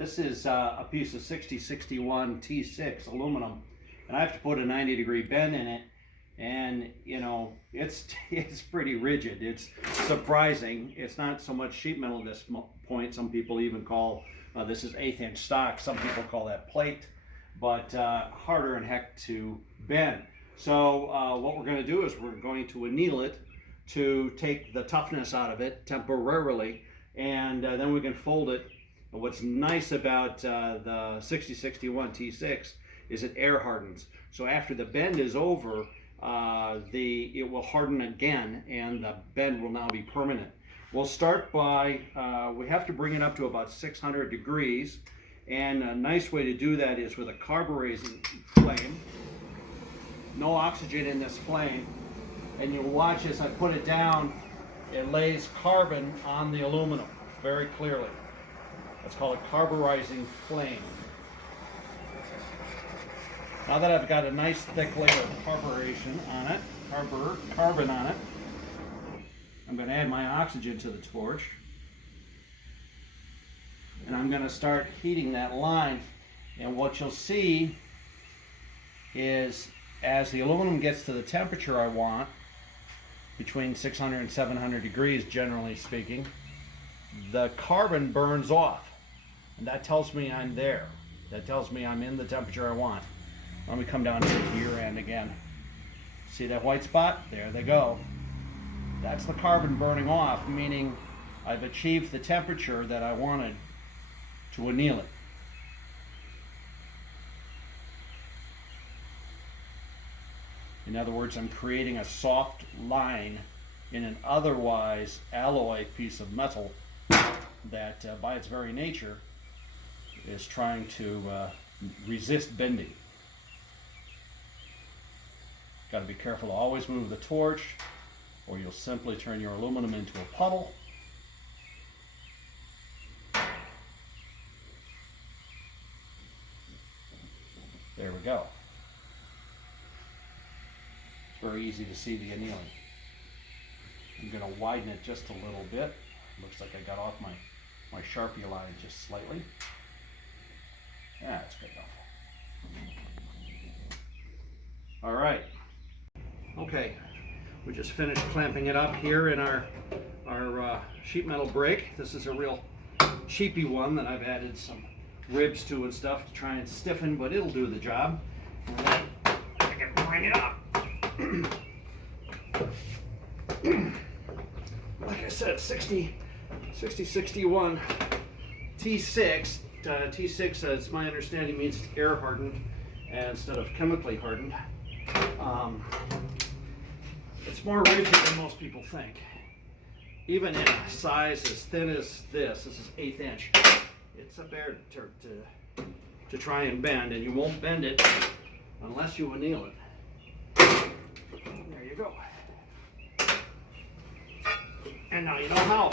This is a piece of 6061 T6 aluminum, and I have to put a 90-degree bend in it, and you know, it's pretty rigid. It's surprising. It's not so much sheet metal at this point. Some people even call this is 1/8 inch stock. Some people call that plate, but harder in heck to bend. So what we're going to do is we're going to anneal it to take the toughness out of it temporarily, and then we can fold it. What's nice about the 6061 T6 is it air hardens. So after the bend is over, it will harden again, and the bend will now be permanent. We'll start by, we have to bring it up to about 600 degrees, and a nice way to do that is with a carburizing flame. No oxygen in this flame, and you'll watch as I put it down, it lays carbon on the aluminum very clearly. That's called a carburizing flame. Now that I've got a nice thick layer of carbon on it, I'm going to add my oxygen to the torch, and I'm going to start heating that line. And what you'll see is as the aluminum gets to the temperature I want, between 600 and 700 degrees generally speaking, the carbon burns off, and that tells me I'm there. That tells me I'm in the temperature I want. Let me come down here to your end again. See that white spot? There they go. That's the carbon burning off, meaning I've achieved the temperature that I wanted to anneal it. In other words, I'm creating a soft line in an otherwise alloy piece of metal that by its very nature is trying to resist bending. Got to be careful to always move the torch, or you'll simply turn your aluminum into a puddle. There we go. It's very easy to see the annealing. I'm going to widen it just a little bit. Looks like I got off my Sharpie line just slightly. That's good enough. All right. Okay, we just finished clamping it up here in our sheet metal brake. This is a real cheapy one that I've added some ribs to and stuff to try and stiffen, but it'll do the job. And then I can bring it up. Like I said, 6061 T6. T6, it's my understanding, means it's air hardened instead of chemically hardened. It's more rigid than most people think. Even in a size as thin as this is 1/8 inch. It's a bear to try and bend, and you won't bend it unless you anneal it. There you go. And now you know how.